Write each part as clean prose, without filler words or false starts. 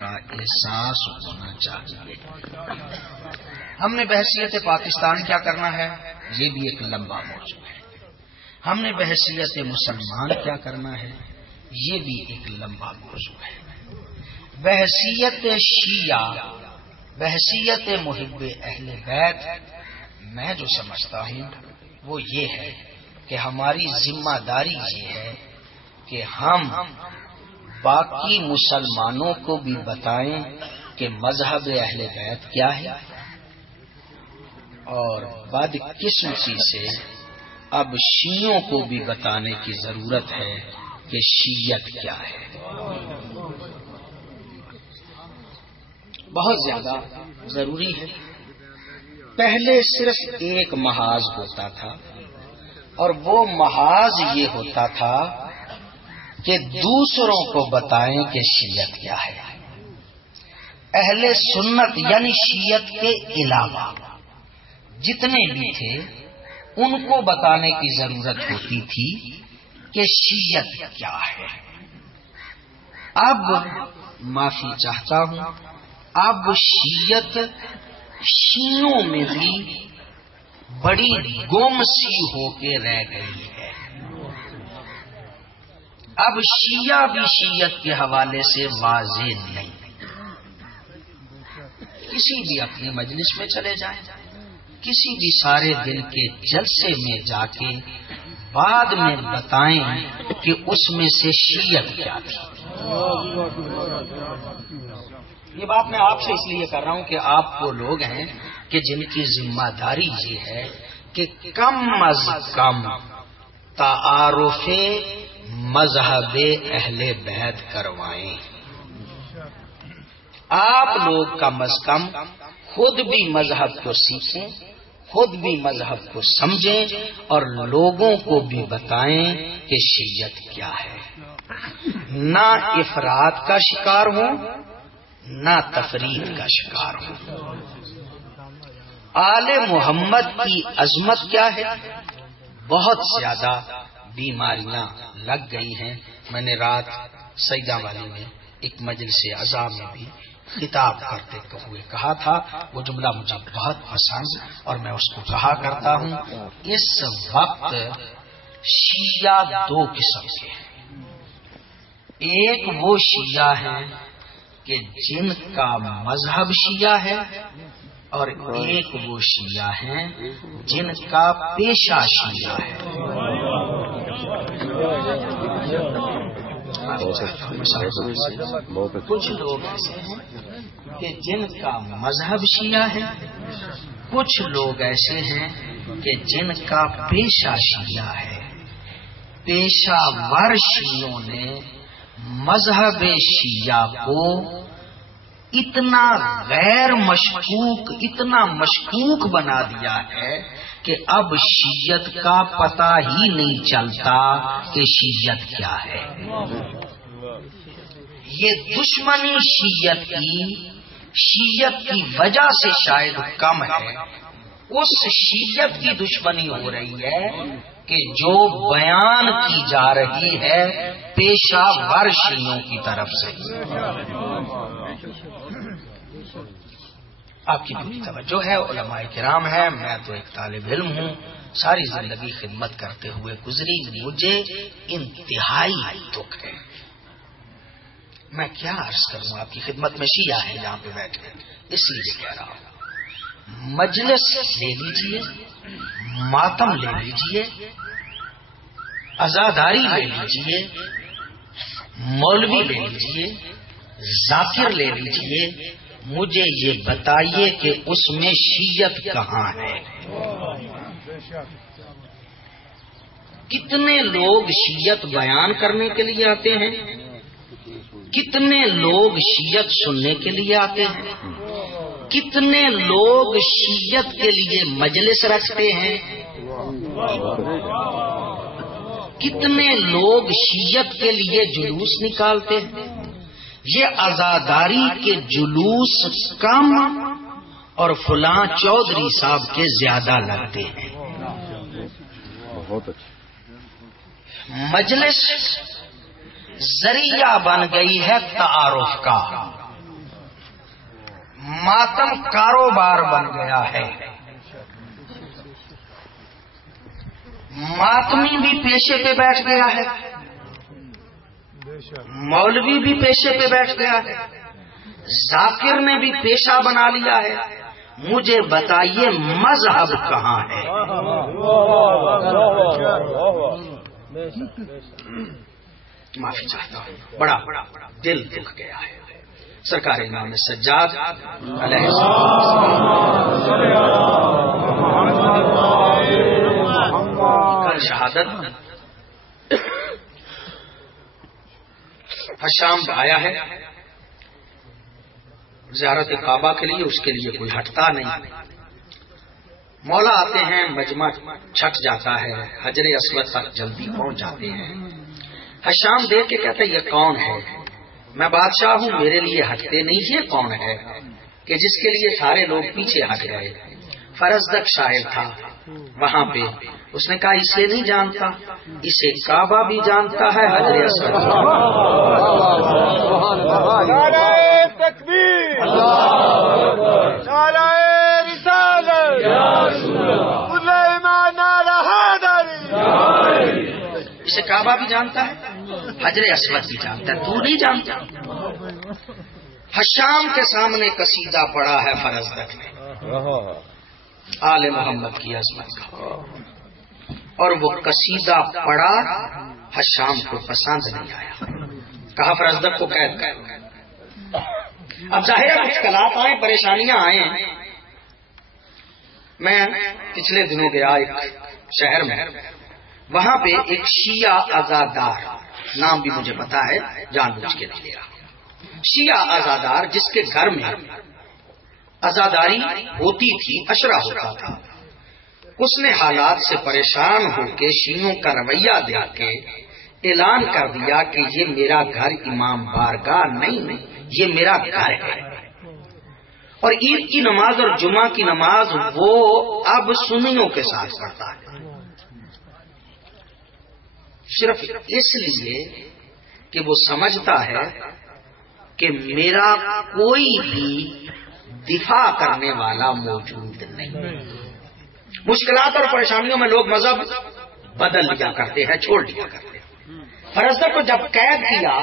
کا احساس ہونا چاہیے۔ ہم نے بحیثیت پاکستان کیا کرنا ہے، یہ بھی ایک لمبا موضوع ہے۔ ہم نے بحیثیت مسلمان کیا کرنا ہے، یہ بھی ایک لمبا موضوع ہے۔ بحیثیت شیعہ، بحیثیت محب اہل بیت، میں جو سمجھتا ہوں وہ یہ ہے کہ ہماری ذمہ داری یہ ہے کہ ہم باقی مسلمانوں کو بھی بتائیں کہ مذہب اہل بیت کیا ہے، اور بدقسمتی سے اب شیعوں کو بھی بتانے کی ضرورت ہے کہ شیعت کیا ہے۔ بہت زیادہ ضروری ہے۔ پہلے صرف ایک محاذ ہوتا تھا، اور وہ محاذ یہ ہوتا تھا کہ دوسروں کو بتائیں کہ شیعت کیا ہے۔ اہل سنت یعنی شیعت کے علاوہ جتنے بھی تھے ان کو بتانے کی ضرورت ہوتی تھی کہ شیعت کیا ہے۔ اب معافی چاہتا ہوں، اب شیعت شیعوں میں بھی بڑی گم سی ہو کے رہ گئی ہے۔ اب شیعہ بھی شیعت کے حوالے سے واضح نہیں۔ کسی بھی اپنی مجلس میں چلے جائیں، کسی بھی سارے دن کے جلسے میں جا کے بعد میں بتائیں کہ اس میں سے شیعت کیا تھی۔ یہ بات میں آپ سے اس لیے کر رہا ہوں کہ آپ وہ لوگ ہیں کہ جن کی ذمہ داری یہ ہے کہ کم از کم تعارف مذہب اہل بیت کروائیں۔ آپ لوگ کم از کم خود بھی مذہب کو سیکھیں، خود بھی مذہب کو سمجھیں، اور لوگوں کو بھی بتائیں کہ شیعت کیا ہے۔ نہ افراد کا شکار ہوں، نہ تفرید کا شکار ہوں۔ آل محمد کی عظمت کیا ہے؟ بہت زیادہ بیماریاں لگ گئی ہیں۔ میں نے رات سیدہ والی میں ایک مجلس عزا میں بھی خطاب کرتے ہوئے کہا تھا، وہ جملہ مجھے بہت پسند اور میں اس کو کہا کرتا ہوں، اس وقت شیعہ دو قسم کے ہیں۔ ایک وہ شیعہ ہیں کہ جن کا مذہب شیعہ ہے، اور ایک وہ شیعہ ہیں جن کا پیشہ شیعہ ہے۔ کچھ لوگ ایسے ہیں کہ جن کا مذہب شیعہ ہے، کچھ لوگ ایسے ہیں کہ جن کا پیشہ شیعہ ہے۔ پیشہ ور شیعوں نے مذہب شیعہ کو اتنا غیر مشکوک، اتنا مشکوک بنا دیا ہے کہ اب شیعت کا پتہ ہی نہیں چلتا کہ شیعت کیا ہے۔ یہ دشمنی شیعت کی وجہ سے شاید کم ہے، اس شیعت کی دشمنی ہو رہی ہے کہ جو بیان کی جا رہی ہے پیشہ ور شیعوں کی طرف سے۔ آپ کی پوری توجہ ہے، علماء کرام ہے، میں تو ایک طالب علم ہوں، ساری زندگی خدمت کرتے ہوئے گزری، مجھے انتہائی دکھ ہے۔ میں کیا عرض کروں، آپ کی خدمت میں شیعہ ہے یہاں پہ بیٹھے، اس لیے کہہ رہا ہوں، مجلس لے لیجئے، ماتم لے لیجئے، عزاداری لے لیجئے، مولوی لے لیجئے، ذاکر لے لیجئے، مجھے یہ بتائیے کہ اس میں شیعت کہاں ہے۔ کتنے لوگ شیعت بیان کرنے کے لیے آتے ہیں، کتنے لوگ شیعت سننے کے لیے آتے ہیں، کتنے لوگ شیعت کے لیے مجلس رکھتے ہیں، کتنے لوگ شیعت کے لیے جلوس نکالتے ہیں۔ یہ عزاداری کے جلوس کم اور فلاں چودھری صاحب کے زیادہ لگتے ہیں۔ مجلس ذریعہ بن گئی ہے تعارف کا، ماتم کاروبار بن گیا ہے. ماتمی بھی پیشے پہ بیٹھ گیا ہے, مولوی بھی پیشے پہ بیٹھ گیا ہے, ذاکر نے بھی پیشہ بنا لیا ہے. مجھے بتائیے مذہب کہاں ہے؟ معافی چاہتا ہوں, بڑا دل دکھ گیا ہے. سرکار امام سجاد علیہ کل شہادت حشام آیا ہے زیارت کعبہ کے لیے, اس کے لیے کوئی ہٹتا نہیں. مولا آتے ہیں, مجمع چھٹ جاتا ہے, حجر اسود تک جلدی پہنچ جاتے ہیں. حشام دیکھ کے کہتا ہے یہ کون ہے؟ میں بادشاہ ہوں, میرے لیے ہٹتے نہیں. یہ کون ہے کہ جس کے لیے سارے لوگ پیچھے ہٹ گئے؟ فرزدق شاعر تھا وہاں پہ, اس نے کہا اسے نہیں جانتا, اسے کعبہ بھی جانتا ہے, حجر اسود. اسے کعبہ بھی جانتا ہے, حجر اسود بھی جانتا ہے, تو نہیں جانتا. حشام کے سامنے قصیدہ پڑھا ہے فرزدق نے آل محمد کی عظمت کا, اور وہ قصیدہ پڑھا, حشام کو پسند نہیں آیا. کہا فرزدق کو قید کر. اب ظاہر ہے مشکلات آئیں, پریشانیاں آئیں. میں پچھلے دنوں گیا ایک شہر میں, وہاں پہ ایک شیعہ عزادار, نام بھی مجھے پتا ہے, جان بوجھ کے نہیں لے رہا, شیعہ عزادار جس کے گھر میں عزاداری ہوتی تھی, عشرہ ہوتا تھا. اس نے حالات سے پریشان ہو کے شیعوں کا رویہ دیکھ کے اعلان کر دیا کہ یہ میرا گھر امام بارگاہ نہیں, یہ میرا گھر ہے. اور عید کی نماز اور جمعہ کی نماز وہ اب سنیوں کے ساتھ پڑھتا ہے, صرف اس لیے کہ وہ سمجھتا ہے کہ میرا کوئی بھی دفاع کرنے والا موجود نہیں. مشکلات اور پریشانیوں میں لوگ مذہب بدل لیا کرتے ہیں, چھوڑ دیا کرتے ہیں. فرزدق کو جب قید کیا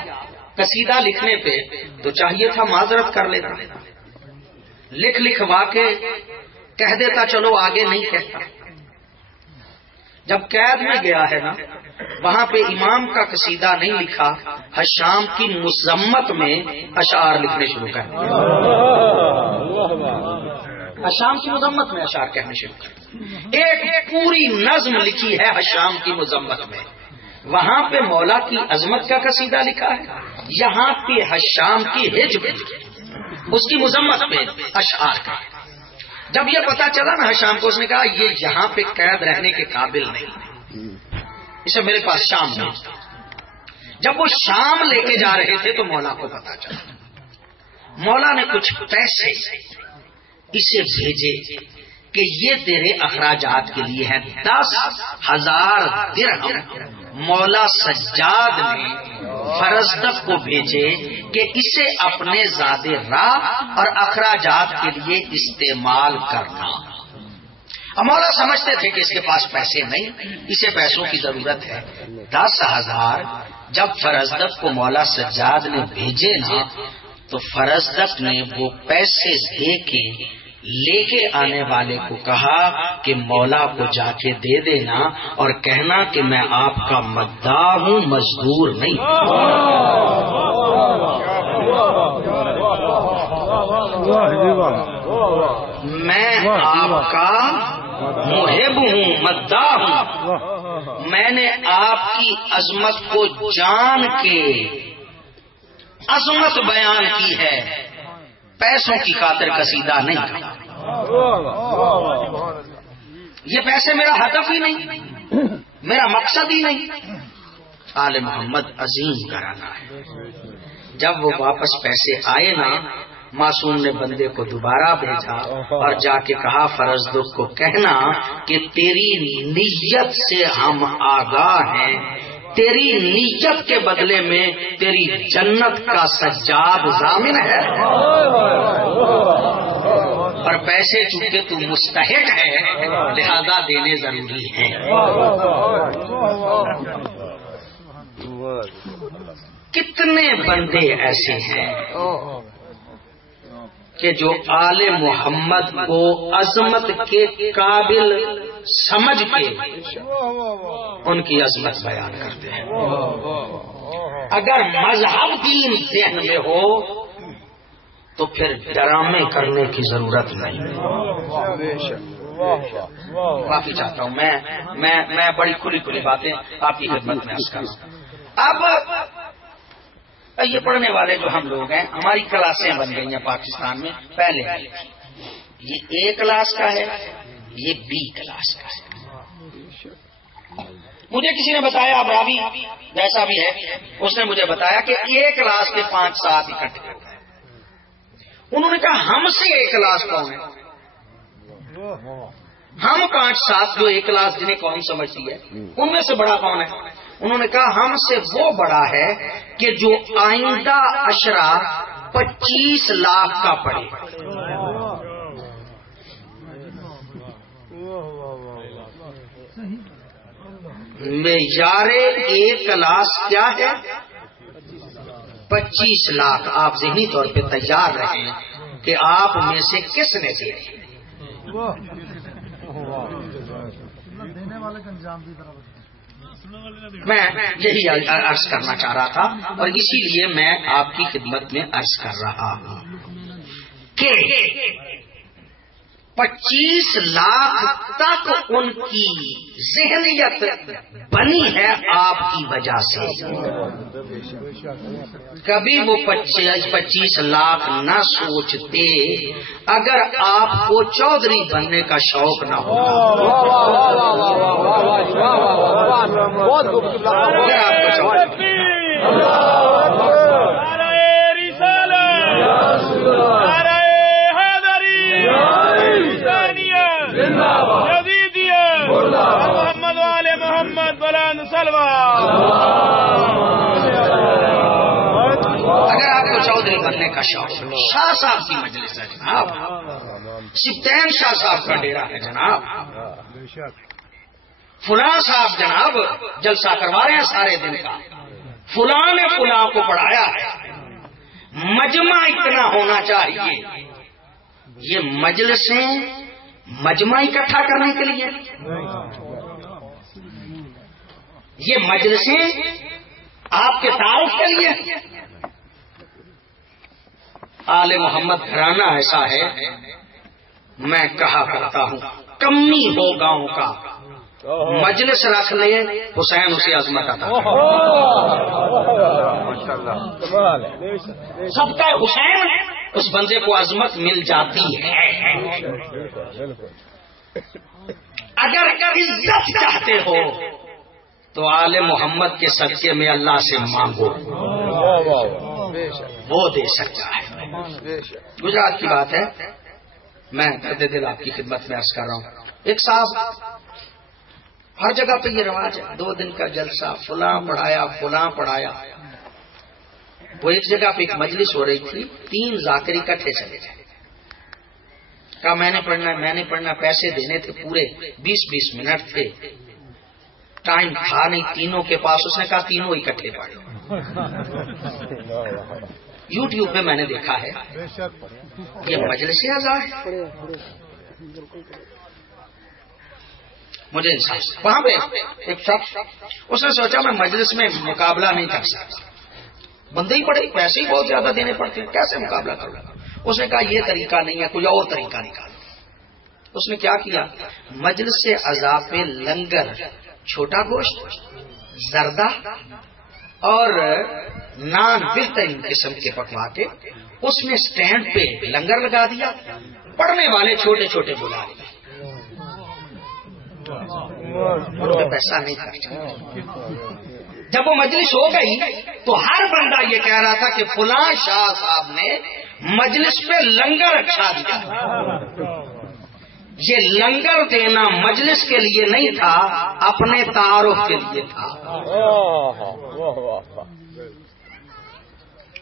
قصیدہ لکھنے پہ تو چاہیے تھا معذرت کر لیتا, لکھوا کے کہہ دیتا چلو آگے نہیں کہتا. جب قید میں گیا ہے نا, وہاں پہ امام کا قصیدہ نہیں لکھا, حشام کی مذمت میں اشعار لکھنے شروع کر دیے. حشام کی مذمت میں اشعار کہنے شروع کر دیے. ایک پوری نظم لکھی ہے حشام کی مذمت میں, وہاں پہ مولا کی عظمت کا قصیدہ لکھا ہے, یہاں پہ حشام کی ہجب, اس کی مذمت پہ اشعار کا. جب یہ پتا چلا نا حشام کو, اس نے کہا یہ یہاں پہ قید رہنے کے قابل نہیں, اسے میرے پاس شام نہیں. جب وہ شام لے کے جا رہے تھے تو مولا کو پتا چلا. مولا نے کچھ پیسے اسے بھیجے کہ یہ تیرے اخراجات کے لیے ہے. 10,000 درہم مولا سجاد نے فرزدق کو بھیجے کہ اسے اپنے زاد راہ اور اخراجات کے لیے استعمال کرنا. اب مولا سمجھتے تھے کہ اس کے پاس پیسے نہیں, اسے پیسوں کی ضرورت ہے. 10,000 جب فرزدق کو مولا سجاد نے بھیجے نا, تو فرزدق نے وہ پیسے دے کے لے کے آنے والے کو کہا کہ مولا کو جا کے دے دینا اور کہنا کہ میں آپ کا مداح ہوں, مزدور نہیں. میں آپ کا محب ہوں, مداح ہوں. میں نے آپ کی عظمت کو جان کے عظمت بیان کی ہے, پیسوں کی خاطر قصیدہ نہیں. یہ پیسے میرا ہدف ہی نہیں, میرا مقصد ہی نہیں. آل محمد عظیم گھرانہ ہے. جب وہ واپس پیسے آئے نا, معصوم نے بندے کو دوبارہ بھیجا اور جا کے کہا فرزدق کو کہنا کہ تیری نیت سے ہم آگاہ ہیں, تیری نیت کے بدلے میں تیری جنت کا سجاد ضامن ہے. پیسے چونکہ تو مستحق ہے لہذا دینے ضروری ہیں. کتنے بندے ایسے ہیں کہ جو آل محمد کو عظمت کے قابل سمجھ کے ان کی عظمت بیان کرتے ہیں. اگر مذہب دین ذہن میں ہو تو پھر ڈرامے کرنے کی ضرورت نہیں. معافی چاہتا ہوں میں بڑی کھلی کھلی باتیں آپ کی خدمت میں عرض کروں. اب یہ پڑھنے والے جو ہم لوگ ہیں ہماری کلاسیں بن گئی ہیں پاکستان میں. پہلے یہ اے کلاس کا ہے, یہ بی کلاس کا ہے. مجھے کسی نے بتایا, اب راوی جیسا بھی ہے اس نے مجھے بتایا کہ اے کلاس کے 5-7 اکٹھے ہو گئے. انہوں نے کہا ہم سے اے کلاس کون ہے؟ ہم 5-7 جو اے کلاس جنہیں قوم سمجھتی ہے ان میں سے بڑا کون ہے؟ انہوں نے کہا ہم سے وہ بڑا ہے کہ جو آئندہ عشرہ 25 لاکھ کا پڑے. معیار ایک کلاس کیا ہے؟ 25 لاکھ. آپ ذہنی طور پہ تیار رہیں کہ آپ میں سے کس نے دیا. میں یہی عرض کرنا چاہ رہا تھا اور اسی لیے میں آپ کی خدمت میں عرض کر رہا ہوں کہ 25 لاکھ تک ان کی ذہنیت بنی ہے آپ کی وجہ سے. کبھی وہ 25 لاکھ نہ سوچتے اگر آپ کو چودھری بننے کا شوق نہ ہو. محمد والے محمد بلند سلوا. اگر آپ کو چودھری بننے کا شوق ہے, شاہ صاحب کی مجلس ہے جناب, سفتین شاہ صاحب کا ڈیرا ہے جناب, فلاں صاحب جناب جلسہ کروا رہے ہیں سارے دن کا, فلاں نے فلاں کو پڑھایا ہے, مجمع اتنا ہونا چاہیے. یہ مجلسیں مجمع اکٹھا کرنے کے لیے, یہ مجلسیں آپ کے تعارف کے لیے. آل محمد گھرانہ ایسا ہے, میں کہا کرتا ہوں کمی ہو گاؤں کا مجلس رکھ لے حسین اسے عظمت عطا. سب کا حسین اس بندے کو عظمت مل جاتی ہے. اگر عزت چاہتے ہو تو آل محمد کے صدقے میں اللہ سے مانگو, وہ دے سکتا ہے. گجرات کی بات ہے, میں درد دل آپ کی خدمت میں عرض کر رہا ہوں. ایک صاحب, ہر جگہ پہ یہ رواج ہے 2 دن کا جلسہ, فلاں پڑھایا فلاں پڑھایا. وہ ایک جگہ پہ ایک مجلس ہو رہی تھی, 3 ذاکر اکٹھے چلے گئے. کہا میں نے پڑھنا, پیسے دینے تھے پورے 20-20 منٹ تھے, ٹائم تھا نہیں تینوں کے پاس. اس نے کہا تینوں اکٹھے پڑھے. یوٹیوب پہ میں نے دیکھا ہے یہ مجلس اعضاء ہے. مجھے انصاف, وہاں پہ ایک شخص اس نے سوچا میں مجلس میں مقابلہ نہیں کر سکتا, بندے ہی پڑے, پیسے ہی بہت زیادہ دینے پڑتے ہیں, کیسے مقابلہ کروں. اس نے کہا یہ طریقہ نہیں ہے, کوئی اور طریقہ نکالو. اس نے کیا کیا, مجلس سے اعضاء پہ لنگر, چھوٹا گوشت, زردہ اور نان بہترین قسم کے پکوا کے اس نے سٹینڈ پہ لنگر لگا دیا. پڑھنے والے چھوٹے چھوٹے بلا لیے, پیسہ نہیں خرچ. جب وہ مجلس ہو گئی تو ہر بندہ یہ کہہ رہا تھا کہ فلاں شاہ صاحب نے مجلس پہ لنگر اچھا دیا. یہ لنگر دینا مجلس کے لیے نہیں تھا, اپنے تعارف کے لیے تھا.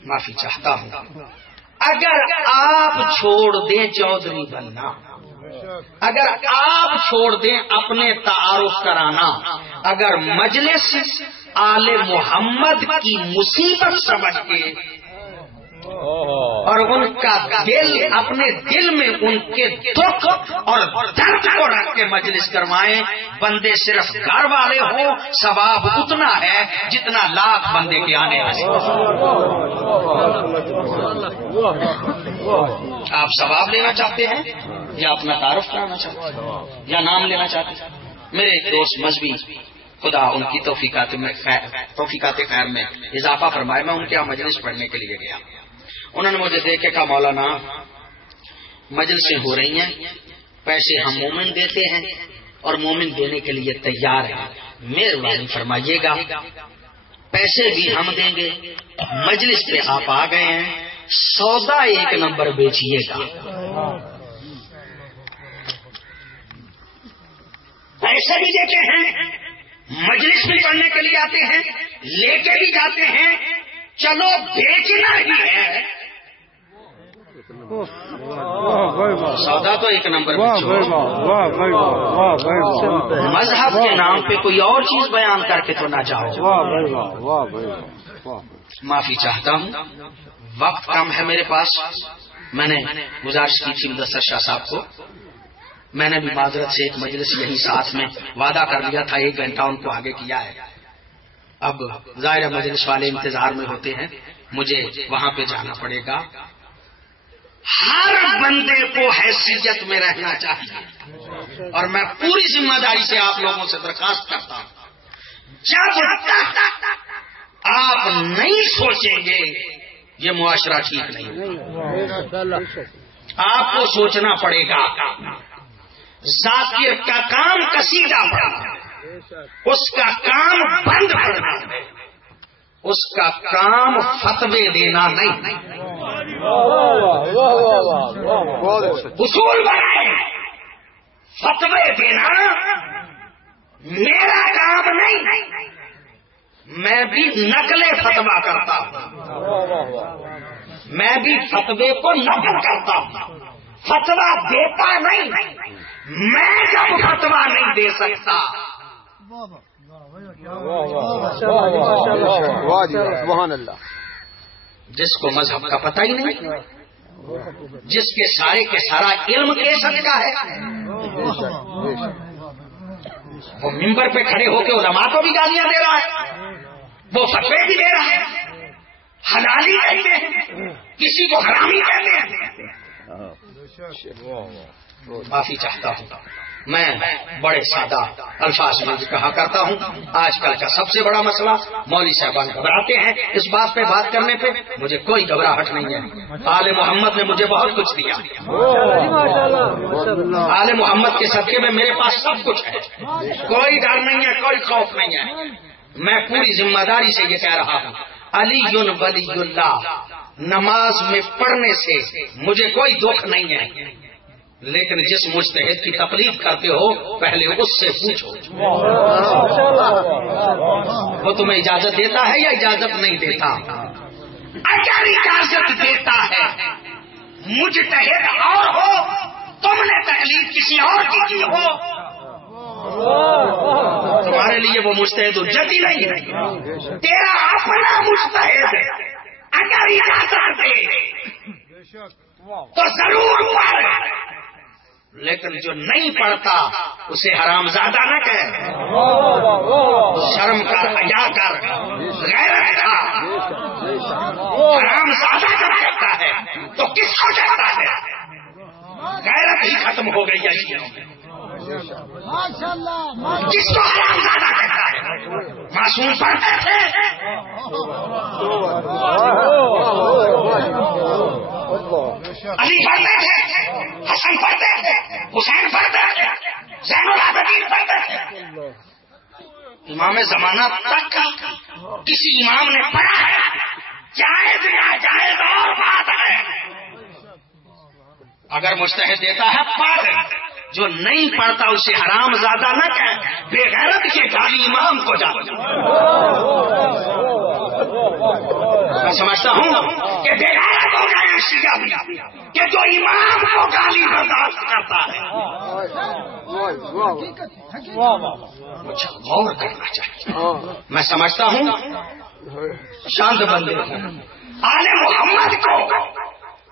معافی چاہتا ہوں. اگر آپ چھوڑ دیں چودھری بننا، اگر آپ چھوڑ دیں اپنے تعارف کرانا، اگر مجلس آل محمد کی مصیبت سمجھ کے اور ان کا دل اپنے دل میں ان کے دکھ اور درد کو رکھ کے مجلس کروائیں، بندے صرف گھر والے ہوں، ثواب اتنا ہے جتنا لاکھ بندے کے آنے والے۔ آپ ثواب لینا چاہتے ہیں یا اپنا تعارف کرانا چاہتے ہیں یا نام لینا چاہتے ہیں؟ میرے ایک دوست مذہبی، خدا ان کی توفیقات خیر میں اضافہ فرمائے، میں ان کے یہاں مجلس پڑھنے کے لیے گیا، انہوں نے مجھے دیکھ کے کہا مولانا مجلسیں ہو رہی ہیں، پیسے ہم مومن دیتے ہیں اور مومن دینے کے لیے تیار ہیں، مہربانی فرمائیے گا پیسے بھی ہم دیں گے، مجلس پہ آپ آ گئے ہیں، سودا ایک نمبر بیچیے گا، پیسے بھی دیتے ہیں، مجلس بھی پڑھنے کے لیے آتے ہیں، لے کے بھی جاتے ہیں، چلو بیچنا ہی ہے، سودا تو ایک نمبر مذہب کے نام پہ کوئی اور چیز بیان کر کے تو نہ جاؤ۔ معافی چاہتا ہوں، وقت کم ہے میرے پاس، میں نے گزارش کی تھی مدثر شاہ صاحب کو، میں نے بھی معذرت سے ایک مجلس یہی ساتھ میں وعدہ کر لیا تھا، 1 گھنٹہ ان کو آگے کیا ہے، اب ظاہر مجلس والے انتظار میں ہوتے ہیں، مجھے وہاں پہ جانا پڑے گا۔ ہر بندے کو حیثیت میں رہنا چاہیے، اور میں پوری ذمہ داری سے آپ لوگوں سے درخواست کرتا ہوں، جب تک آپ نہیں سوچیں گے یہ معاشرہ ٹھیک نہیں ہوگا، آپ کو سوچنا پڑے گا۔ ذاکر کا کام قصیدہ پڑھنا، اس کا کام بند پڑھنا، اس کا کام فتوے دینا نہیں، اصول بنائے، فتوے دینا میرا کام نہیں، میں بھی نقل فتوا کرتا ہوں، میں بھی فتوے کو نقل کرتا ہوں، فتوا دیتا نہیں، میں جب فتوا نہیں دے سکتا، جس کو مذہب کا پتہ ہی نہیں، جس کے سارا علم کیسٹ کا ہے، وہ ممبر پہ کھڑے ہو کے علماء کو بھی گالیاں دے رہا ہے، وہ فتوے بھی دے رہا ہے، حلالی کہتے ہیں، کسی کو حرامی کہتے ہیں۔ معافی چاہتا ہوں، میں بڑے سادہ الفاظ میں کہا کرتا ہوں، آج کل کا سب سے بڑا مسئلہ مولوی صاحبان گھبراتے ہیں، اس بات پہ بات کرنے پہ مجھے کوئی گھبراہٹ نہیں ہے، آل محمد نے مجھے بہت کچھ دیا، آل محمد کے صدقے میں میرے پاس سب کچھ ہے، کوئی ڈر نہیں ہے، کوئی خوف نہیں ہے، میں پوری ذمہ داری سے یہ کہہ رہا ہوں، علی ولی اللہ نماز میں پڑھنے سے مجھے کوئی دکھ نہیں ہے، لیکن جس مجتہد کی تقلید کرتے ہو پہلے اس سے پوچھو وہ تمہیں اجازت دیتا ہے یا اجازت نہیں دیتا، اگر اجازت دیتا ہے مجتہد اور ہو، تم نے تقلید کسی اور کی ہو، تمہارے لیے وہ مجتہد حجت ہی نہیں ہے، تیرا اپنا مجتہد ہے، اگر اجازت دے تو ضرور پڑھ، لیکن جو نہیں پڑھتا اسے حرام زادہ نہ کہے، شرم کر، حیا کر، غیرت کا، حرام زادہ جب کہتا ہے تو کس کو کہتا ہے؟ غیرت ہی ختم ہو گئی ہے، کس کو حرام زادہ کہتا ہے؟ معصوم پڑھتے تھے، علی پڑھتے تھے، حسن پڑھتے تھے، حسین پڑھتے تھے، زین العابدین پڑھتے تھے، امام زمانہ تک کسی امام نے پڑھا ہے، جائز یا جائز اور بات ہے، اگر مجتہد دیتا ہے پڑھ، جو نہیں پڑھتا اسے حرام زادہ نہ کہے، بے غیرت کے گالی امام کو جا، میں سمجھتا ہوں کہ بے غیرت ہو گئے شیعہ بھی کہ جو امام کو گالی برداشت کرتا ہے مجھے غور کرنا چاہیے. میں سمجھتا ہوں شانت بندے ہوں. آل محمد کو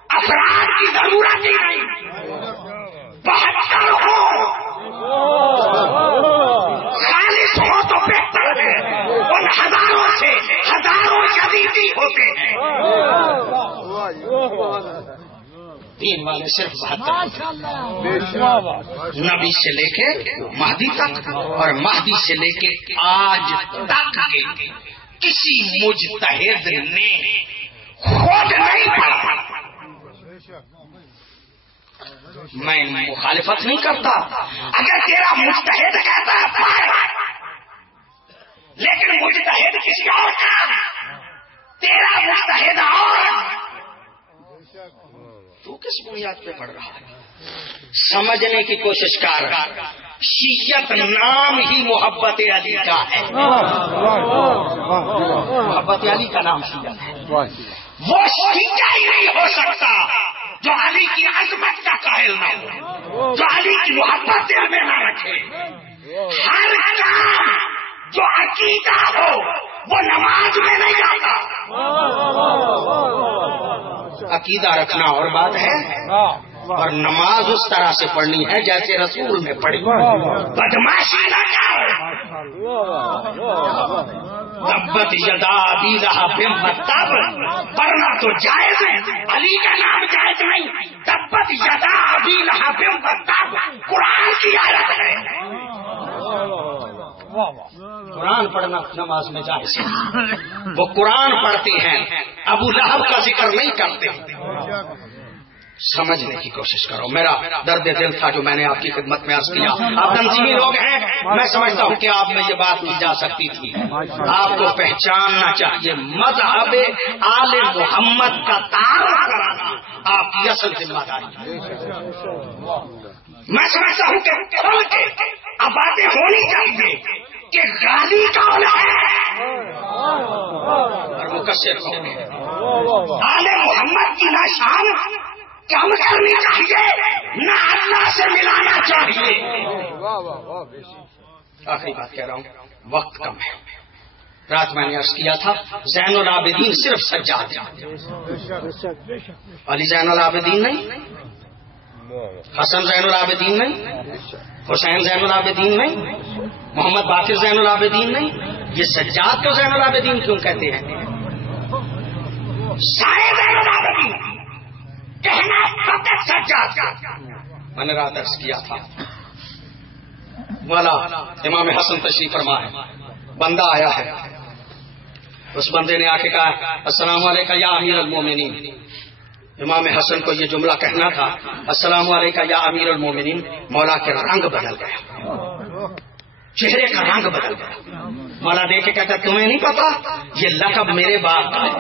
افراد کی ضرورت ہی نہیں. 72 ہو خالص ہو تو بہتر ہے. ان ہزاروں سے ہزاروں یزیدی ہوتے ہیں. دین والے صرف 72 نبی سے لے کے مہدی تک اور مہدی سے لے کے آج تک کے کسی مجتہد نے خود نہیں پڑھا. میں مخالفت نہیں کرتا. اگر تیرا مجتہد کہتا ہے لیکن مجتہد کسی اور کا, تیرا مجتہد اور, تو کس بنیاد پہ پڑھ رہا ہے؟ سمجھنے کی کوشش کر. شیعت نام ہی محبت علی کا ہے. محبت علی کا نام شیعت ہے. وہ شیعہ ہی نہیں ہو سکتا جو علی کی عظمت کا قائل نہ ہو, جو علی کی محبت دل میں نہ رکھے. ہر کام جو عقیدہ ہو وہ نماز میں نہیں آتا. عقیدہ رکھنا اور بات ہے, اور نماز اس طرح سے پڑھنی ہے جیسے رسول نے پڑھی. بدماشی نہ کرو. تبت یدا ابی لہب وتب پڑھنا تو جائز ہے, علی کا نام جائز نہیں. تبت یدا ابی لہب وتب قرآن کی آیت ہے. قرآن پڑھنا نماز میں جائز ہے. وہ قرآن پڑھتے ہیں, ابو لہب کا ذکر نہیں کرتے. سمجھنے کی کوشش کرو. میرا درد دل تھا جو میں نے آپ کی خدمت میں عرض کیا. آپ تنظیمی لوگ ہیں, میں سمجھتا ہوں کہ آپ میں یہ بات کی جا سکتی تھی. آپ کو پہچاننا چاہیے مذہب آل محمد کا تعارف کرانا آپ کی اصل ذمہ داری. میں سمجھتا ہوں کہ کھل کے اب باتیں ہونی چاہیے کہ غازی کون ہے اور مقصر کون ہے. آل محمد کی نہ شان کم کرنی چاہیے نہ اللہ سے ملانا چاہیے. آخری بات کہہ رہا ہوں, وقت کم ہے. رات میں نے عرض کیا تھا زین العابدین صرف سجاد ہے. علی زین العابدین نہیں, حسن زین العابدین نہیں, حسین زین العابدین نہیں, محمد باقر زین العابدین نہیں. یہ سجاد کو زین العابدین کیوں کہتے ہیں؟ زین العابدین کہنا فقط سجاد. میں نے رات عرض کیا تھا والا امام حسن تشریف فرما ہے, بندہ آیا ہے. اس بندے نے آ کے کہا السلام علیکم یا امیر المومنین. امام حسن کو یہ جملہ کہنا تھا السلام علیکم یا امیر المومنین. مولا کے رنگ بدل گیا, چہرے کا رنگ بدل گیا. مولا دیکھ کے کہتا تمہیں نہیں پتا یہ لقب میرے باپ کا ہے.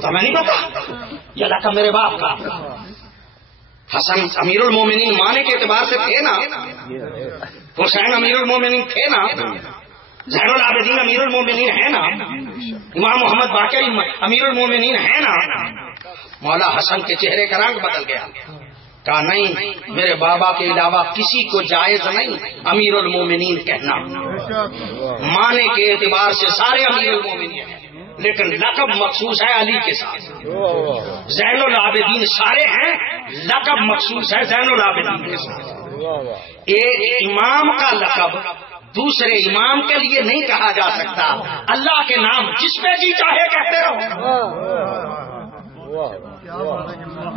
تمہیں نہیں پتا یہ لقب میرے باپ کا. حسن امیر المومنین مانے کے اعتبار سے تھے نا, حسین امیر المومنین تھے نا, زین العابدین امیر المومنین ہے نا, امام محمد باقر امیر المومنین ہے نا. مولا حسن کے چہرے کا رنگ بدل گیا. کہا نہیں, میرے بابا کے علاوہ کسی کو جائز نہیں امیر المومنین کہنا. مانے کے اعتبار سے سارے امیر المومنین ہیں, لیکن لقب مخصوص ہے علی کے ساتھ. زین العابدین سارے ہیں, لقب مخصوص ہے زین العابدین کے ساتھ. ایک امام کا لقب دوسرے امام کے لیے نہیں کہا جا سکتا. اللہ کے نام جس پہ جی چاہے کہتے رہو,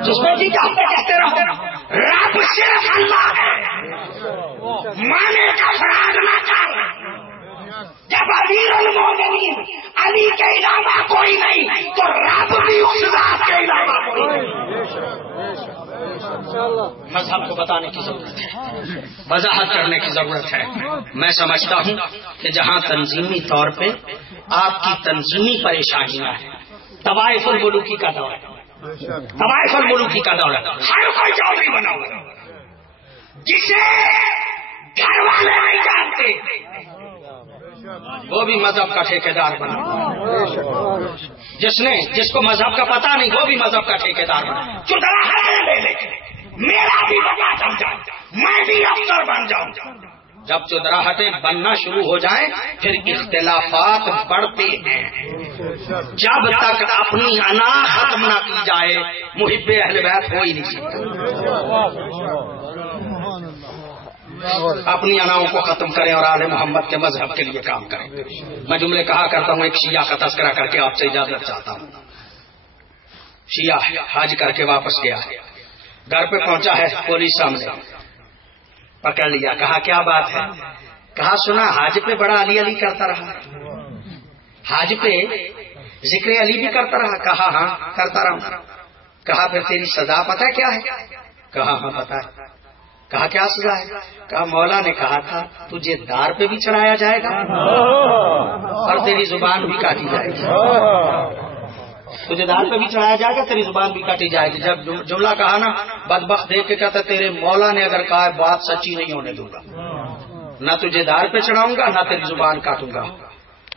جس پہ جی چاہتے کہتے رہو. رب صرف اللہ ہے, مانے کا فراد نہ کر. جب امیر المومنین علی کے علاوہ کوئی نہیں تو رب بھی اس ذات کے علاوہ کوئی نہیں. مذہب کو بتانے کی ضرورت ہے, وضاحت کرنے کی ضرورت ہے. میں سمجھتا ہوں کہ جہاں تنظیمی طور پہ آپ کی تنظیمی پریشانیاں ہیں, طوائف الملوکی کا دور ہے, طوائف الملوکی کا دور ہے. ہر کوئی چودھری بنا ہوا جسے گھر والے نہیں جانتے وہ بھی مذہب کا ٹھیکیدار بنا. جس کو مذہب کا پتہ نہیں وہ بھی مذہب کا ٹھیکیدار بنا. میرا بھی پتا چل جائے, میں بھی افسر بن جاؤں. جب چودراہٹیں بننا شروع ہو جائیں پھر اختلافات بڑھتے ہیں. جب تک اپنی انا ختم نہ کی جائے محب اہل بیت ہو ہی نہیں سکتا. اپنی اناؤں کو ختم کریں اور آل محمد کے مذہب کے لیے کام کریں. میں جملے کہا کرتا ہوں, ایک شیعہ کا تذکرہ کر کے آپ سے اجازت چاہتا ہوں. شیعہ حج کر کے واپس گیا, گھر پہ پہنچا ہے, پولیس سامنے پکڑ لیا. کہا کیا بات ہے؟ کہا سنا حج پہ بڑا علی علی کرتا رہا, حج پہ ذکر علی بھی کرتا رہا. کہا ہاں کرتا رہا. کہا پھر تیری سزا پتہ کیا ہے؟ کہا ہاں پتہ ہے. کہا کیا سزا ہے؟ کہا مولا نے کہا تھا تجھے دار پہ بھی چڑھایا جائے گا اور تیری زبان بھی کاٹی جائے گی. تجھے دار پہ بھی چڑھایا جائے گا, تیری زبان بھی کاٹی جائے گی. جب جملہ کہا نا, بدبخت دیکھ کے کہتا تیرے مولا نے اگر کہا بات سچی نہیں ہونے دوں گا, نہ تجھے دار پہ چڑھاؤں گا نہ تیری زبان کاٹوں گا.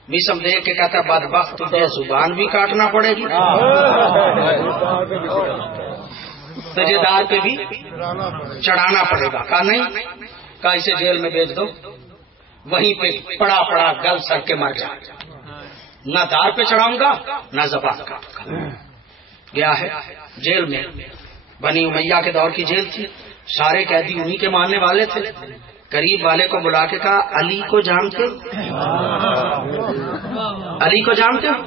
میسم دیکھ کے کہتا بدبخت تجھے زبان بھی کاٹنا پڑے گی, تجھے دار پہ بھی چڑھانا پڑے گا. کہا نہیں, کہا اسے جیل میں بھیج دو, وہیں پہ پڑا پڑا گل سر کے مر جائے. نہ دار پہ چڑھاؤں گا نہ زبان کاٹوں گا. گیا ہے جیل میں. بنی امیہ کے دور کی جیل تھی, سارے قیدی انہی کے ماننے والے تھے. قریب والے کو بلا کے کہا علی کو جانتے ہو؟ علی کو جانتے ہو؟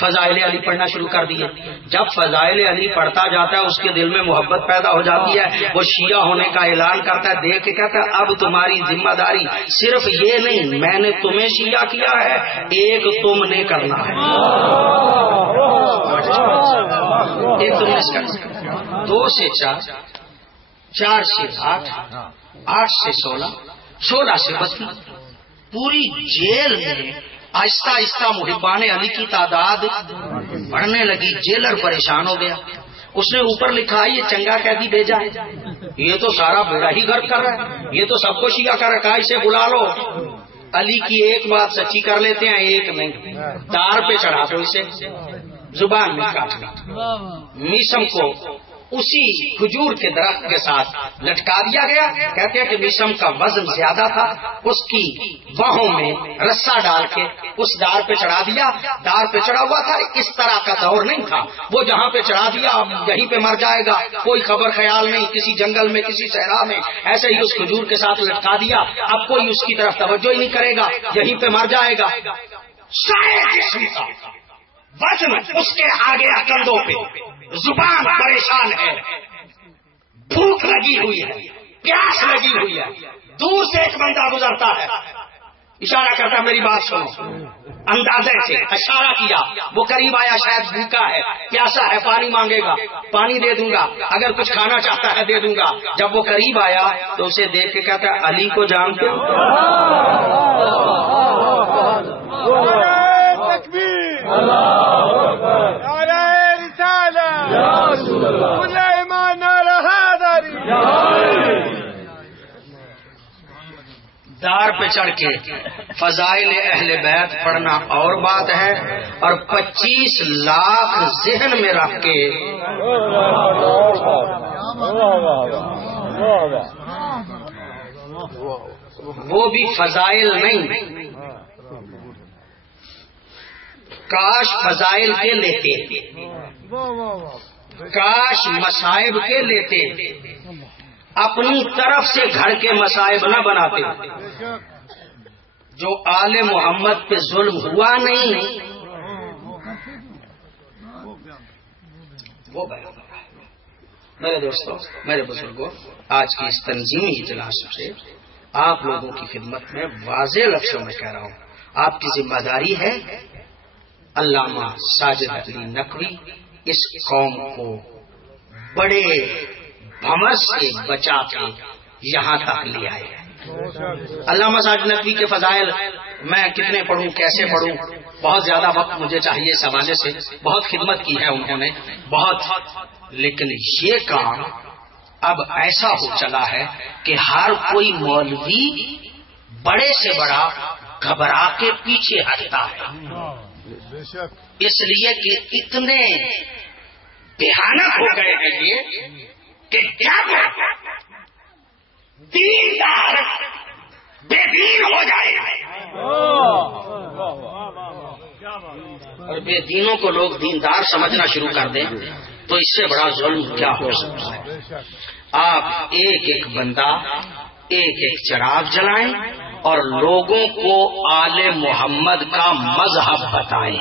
فضائل علی پڑھنا شروع کر دیے. جب فضائل علی پڑھتا جاتا ہے اس کے دل میں محبت پیدا ہو جاتی ہے. وہ شیعہ ہونے کا اعلان کرتا ہے, دیکھ کے کہتا ہے اب تمہاری ذمہ داری صرف یہ نہیں میں نے تمہیں شیعہ کیا ہے, ایک تم نے کرنا ہے. ایک تم نے کرنا. 2 سے 4, 4 سے 8, 8 سے 16, 16 سے 32 پوری جیل میں آہستہ آہستہ محبان علی کی تعداد بڑھنے لگی. جیلر پریشان ہو گیا. اس نے اوپر لکھا یہ چنگا قیدی بھیجا ہے, یہ تو سارا بیڑا ہی غرق کر رہا ہے, یہ تو سب کو شیعہ کر رکھا ہے, اسے بلا لو. علی کی ایک بات سچی کر لیتے ہیں, ایک نہیں. دار پہ چڑھا دو اسے, زبان میں کاٹ لو. میسم کو اسی کھجور کے درخت کے ساتھ لٹکا دیا گیا. کہتے ہیں کہ میسم کا وزن زیادہ تھا, اس کی باہوں میں رسا ڈال کے اس دار پہ چڑھا دیا. دار پہ چڑھا ہوا تھا, اس طرح کا دور نہیں تھا. وہ جہاں پہ چڑھا دیا اب یہیں پہ مر جائے گا, کوئی خبر خیال نہیں, کسی جنگل میں کسی صحرا میں ایسے ہی اس کھجور کے ساتھ لٹکا دیا. اب کوئی اس کی طرف توجہ ہی نہیں کرے گا, یہیں پہ مر جائے گا. وزن اس کے آگے کندھوں پہ, زبان پریشان ہے, بھوک لگی ہوئی ہے, پیاس لگی ہوئی ہے. دور سے ایک بندہ گزرتا ہے, اشارہ کرتا میری بات سنو. اندازے سے اشارہ کیا, وہ قریب آیا, شاید بھوکا ہے, پیاسا ہے, پانی مانگے گا, پانی دے دوں گا, اگر کچھ کھانا چاہتا ہے دے دوں گا. جب وہ قریب آیا تو اسے دیکھ کے کہتا ہے علی کو جانتے ہو؟ دار پہ چڑھ کے فضائل اہل بیت پڑھنا اور بات ہے, اور 25 لاکھ ذہن میں رکھ کے وہ بھی فضائل نہیں. کاش فضائل کے لیتے, کاش مصائب کے لیتے, اپنی طرف سے گھر کے مصائب نہ بناتے. جو آل محمد پہ ظلم ہوا نہیں وہ بیان. میرے دوستوں, میرے بزرگوں, آج کی اس تنظیمی اجلاس سے آپ لوگوں کی خدمت میں واضح لفظوں میں کہہ رہا ہوں, آپ کی ذمہ داری ہے علامہ ساجد علی نقوی اس قوم کو بڑے بھمر سے بچا کے یہاں تک لے آئے. علامہ ساجد نقوی کے فضائل میں کتنے پڑھوں, کیسے پڑھوں, بہت زیادہ وقت مجھے چاہیے اس حوالے سے. بہت خدمت کی ہے انہوں نے, بہت. لیکن یہ کام اب ایسا ہو چلا ہے کہ ہر کوئی مولوی بڑے سے بڑا گھبرا کے پیچھے ہٹتا ہے. اس لیے کہ اتنے بھیانک ہو گئے ہیں یہ کہ جب دیندار بے دین ہو جائے اور بے دینوں کو لوگ دیندار سمجھنا شروع کر دیں تو اس سے بڑا ظلم کیا ہو سکتا ہے؟ آپ ایک ایک بندہ ایک ایک چراغ جلائیں اور لوگوں کو آل محمد کا مذہب بتائیں۔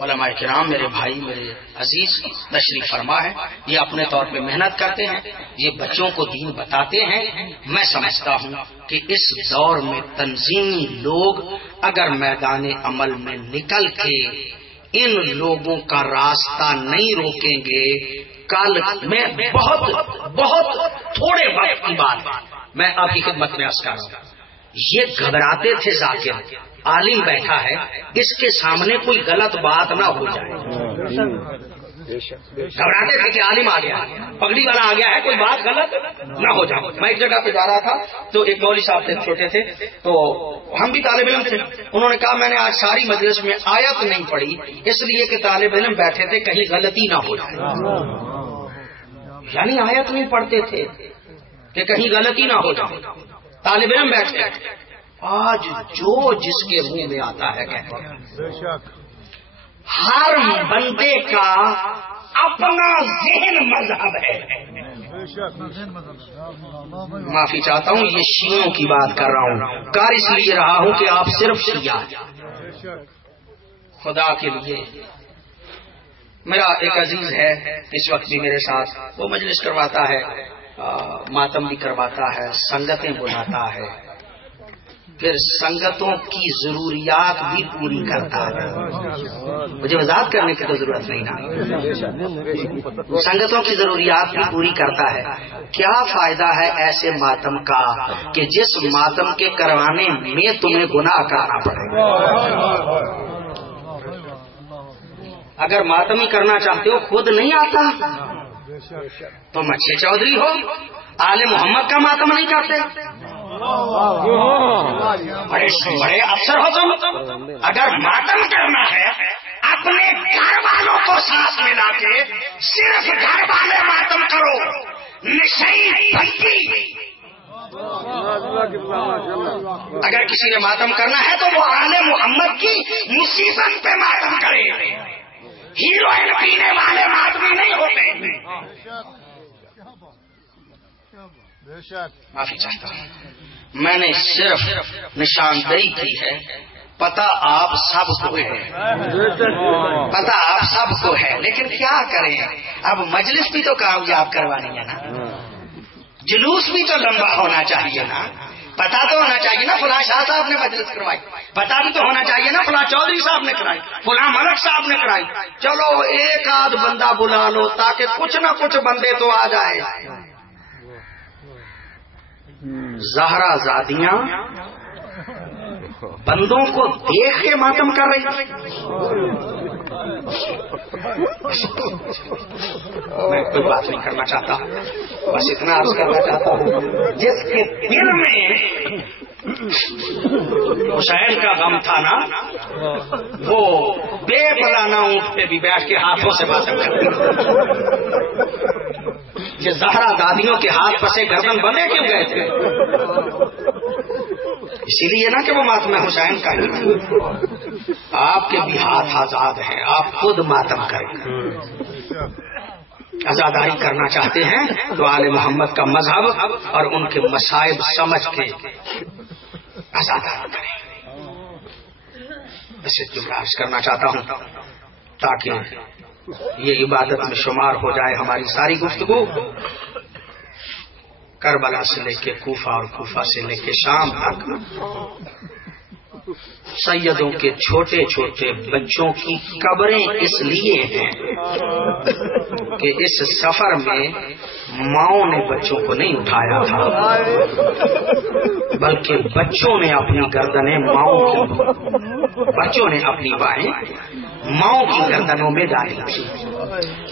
علماء کرام، میرے بھائی، میرے عزیز تشریف فرما ہے، یہ اپنے طور پہ محنت کرتے ہیں، یہ بچوں کو دین بتاتے ہیں۔ میں سمجھتا ہوں کہ اس دور میں تنظیمی لوگ اگر میدان عمل میں نکل کے ان لوگوں کا راستہ نہیں روکیں گے، کل میں بہت تھوڑے وقت کی بات میں آپ کی خدمت میں عرض کر رہا ہوں، یہ گھبراتے تھے ذاکر عالم بیٹھا ہے، اس کے سامنے کوئی غلط بات نہ ہو جائے، گھبراتے تھے کہ عالم آ گیا، پگڑی والا آ گیا ہے، کوئی بات غلط نہ ہو جائے۔ میں ایک جگہ پہ جا رہا تھا تو ایک مولوی صاحب تھے، چھوٹے تھے، تو ہم بھی طالب علم تھے، انہوں نے کہا میں نے آج ساری مجلس میں آیت نہیں پڑھی اس لیے کہ طالب علم بیٹھے تھے کہیں غلطی نہ ہو جائے، یعنی آیت نہیں پڑھتے تھے کہ کہیں غلطی نہ ہو جائے، طالب علم بیٹھے۔ آج جو جس کے منہ میں آتا ہے کہتے ہیں، ہر بندے کا اپنا ذہن مذہب ہے۔ معافی چاہتا ہوں، یہ شیعوں کی بات کر رہا ہوں، کر اس لیے رہا ہوں کہ آپ صرف شیعہ ہیں۔ خدا کے لیے میرا ایک عزیز ہے اس وقت بھی میرے ساتھ، وہ مجلس کرواتا ہے، ماتم بھی کرواتا ہے، سنگتیں بلاتا ہے، پھر سنگتوں کی ضروریات بھی پوری کرتا ہے۔ مجھے وضاحت کرنے کی تو ضرورت نہیں نا، سنگتوں کی ضروریات بھی پوری کرتا ہے۔ کیا فائدہ ہے ایسے ماتم کا کہ جس ماتم کے کروانے میں تمہیں گناہ کرنا پڑے گا؟ اگر ماتم ہی کرنا چاہتے ہو، خود نہیں آتا تو مچھے چودھری ہو، آل محمد کا ماتم نہیں کرتے، بڑے افسر ہو تم۔ اگر ماتم کرنا ہے اپنے گھر والوں کو ساتھ ملا کے صرف گھر والے ماتم کرو، نشئی بھٹی۔ اگر کسی نے ماتم کرنا ہے تو وہ آل محمد کی مصیبت پہ ماتم کرے، ہیروئن پینے والے ماتمی نہیں ہوتے۔ معافی چاہتا ہوں، میں نے صرف نشاندہی کی ہے، پتہ آپ سب کو ہے، پتہ آپ سب کو ہے، لیکن کیا کریں، اب مجلس بھی تو کامیاب کروانی ہے نا، جلوس بھی تو لمبا ہونا چاہیے نا، پتہ تو ہونا چاہیے نا فلاں شاہ صاحب نے مجلس کروائی، پتہ بھی تو ہونا چاہیے نا فلاں چودھری صاحب نے کرائی، فلاں ملک صاحب نے کرائی۔ چلو ایک آدھ بندہ بلا لو تاکہ کچھ نہ کچھ بندے تو آ جائے۔ زہرا زادیاں بندوں کو دیکھ کے ماتم کر رہی تھی۔ میں کوئی بات نہیں کرنا چاہتا، بس اتنا عرض کرنا چاہتا ہوں، جس کے دل میں حسین کا غم تھا نا، وہ بے بلانا اونٹ پہ بھی بیٹھ کے ہاتھوں سے ماتم کرتی۔ یہ زہرا دادیوں کے ہاتھ پسے گردن بندے کیوں گئے تھے؟ اسی لیے نا کہ وہ ماتم حسین کا ہی۔ آپ کے بھی ہاتھ آزاد ہیں، آپ خود ماتم کریں۔ آزاداری کرنا چاہتے ہیں تو آل محمد کا مذہب اور ان کے مصائب سمجھ کے آزاداری کریں۔ اسے جملاش کرنا چاہتا ہوں تاکہ یہ عبادت میں شمار ہو جائے ہماری ساری گفتگو۔ کربلا سے لے کے کوفہ اور کوفہ سے لے کے شام تک سیدوں کے چھوٹے چھوٹے بچوں کی قبریں اس لیے ہیں کہ اس سفر میں ماؤں نے بچوں کو نہیں اٹھایا تھا، بلکہ بچوں نے اپنی گردنیں ماؤں کی، بچوں نے اپنی باہیں ماؤں کی گردنوں میں ڈالی تھی۔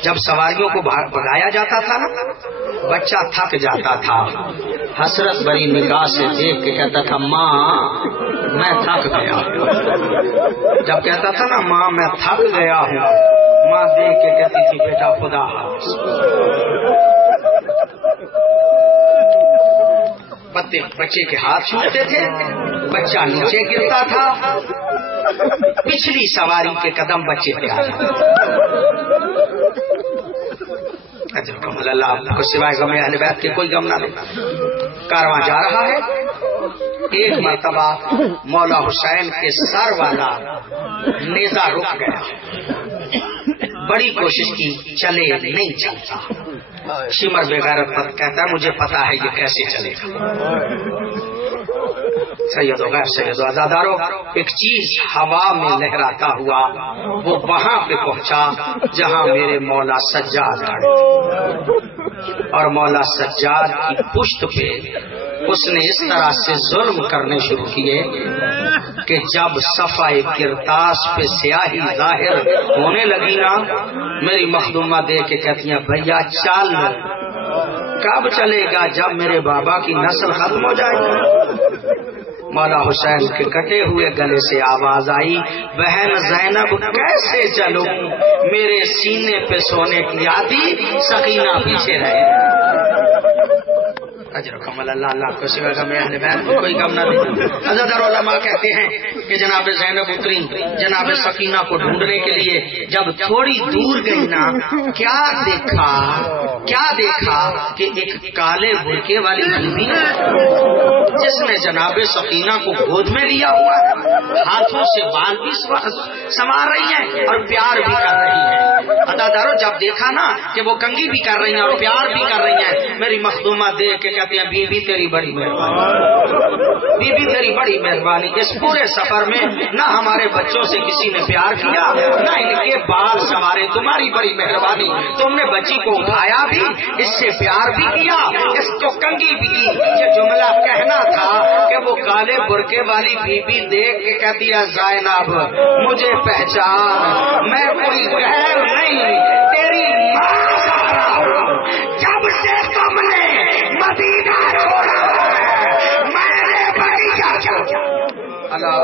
جب سواریوں کو بھگایا جاتا تھا نا، بچہ تھک جاتا تھا، حسرت بھری نگاہ سے دیکھ کے کہتا تھا ماں میں تھک گیا ہوں. جب کہتا تھا نا ماں میں تھک گیا ہوں, ماں دیکھ کے کہتی تھی بیٹا خدا حافظ. بچے کے ہاتھ چھوٹتے تھے, بچہ نیچے گرتا تھا, پچھلی سواری کے قدم بچے پہ آ جاتے. اللہ کو سوائے غم اہل بیت کے کوئی غم نہ لے. کارواں جا رہا ہے, ایک مرتبہ مولا حسین کے سر والا نیزہ رک گیا. بڑی کوشش کی, چلے نہیں چلتا. شمر بغیرت پر کہتا ہے مجھے پتا ہے یہ کیسے چلے گا. سید و غیر سید و عزادارو, ایک چیز ہوا میں لہراتا ہوا وہ وہاں پہ پہنچا جہاں میرے مولا سجاد کھڑے, اور مولا سجاد کی پشت پہ اس نے اس طرح سے ظلم کرنے شروع کیے کہ جب صفائے کرتاس پہ سیاہی ظاہر ہونے لگی نا, میری مخدومہ دے کے کہتی ہیں بھیا چل. کب چلے گا؟ جب میرے بابا کی نسل ختم ہو جائے گی. مولا حسین کے کٹے ہوئے گلے سے آواز آئی, بہن زینب کیسے چلوں, میرے سینے پہ سونے کی عادی سکینہ پیچھے رہے. اللہ اللہ کو سوا غم اہل بیت کو کوئی غم نہ دے. حضرت علماء کہتے ہیں کہ جناب زینب اتری جناب سکینہ کو ڈھونڈنے کے لیے. جب تھوڑی دور گئی نا, کیا دیکھا کہ ایک کالے برقعے والی بیوی جس نے جناب سکینہ کو گود میں لیا ہوا ہے, ہاتھوں سے بال بھی سنوار رہی ہیں اور پیار بھی کر رہی ہیں. عزادارو جب دیکھا نا کہ وہ کنگھی بھی کر رہی ہیں اور پیار بھی کر رہی ہیں, میری مخدومہ دیکھ کے کہتے ہیں بی بی تیری بڑی مہربانی, بی بی تیری بڑی مہربانی. اس پورے سفر میں نہ ہمارے بچوں سے کسی نے پیار کیا, نہ ان کے بال سنوارے, تمہاری بڑی مہربانی. تم نے بچی کو اٹھایا بھی, اس سے پیار بھی کیا, اس کو کنگھی بھی کی. یہ جملہ کہنا تھا کہ وہ کالے برقعے والی بی بی دیکھ کے کہتی ہے زینب مجھے پہچان, میں کوئی غیر نہیں, تیری ماں. جب سے تم نے مدینہ چھوڑا میں نے بڑی اللہ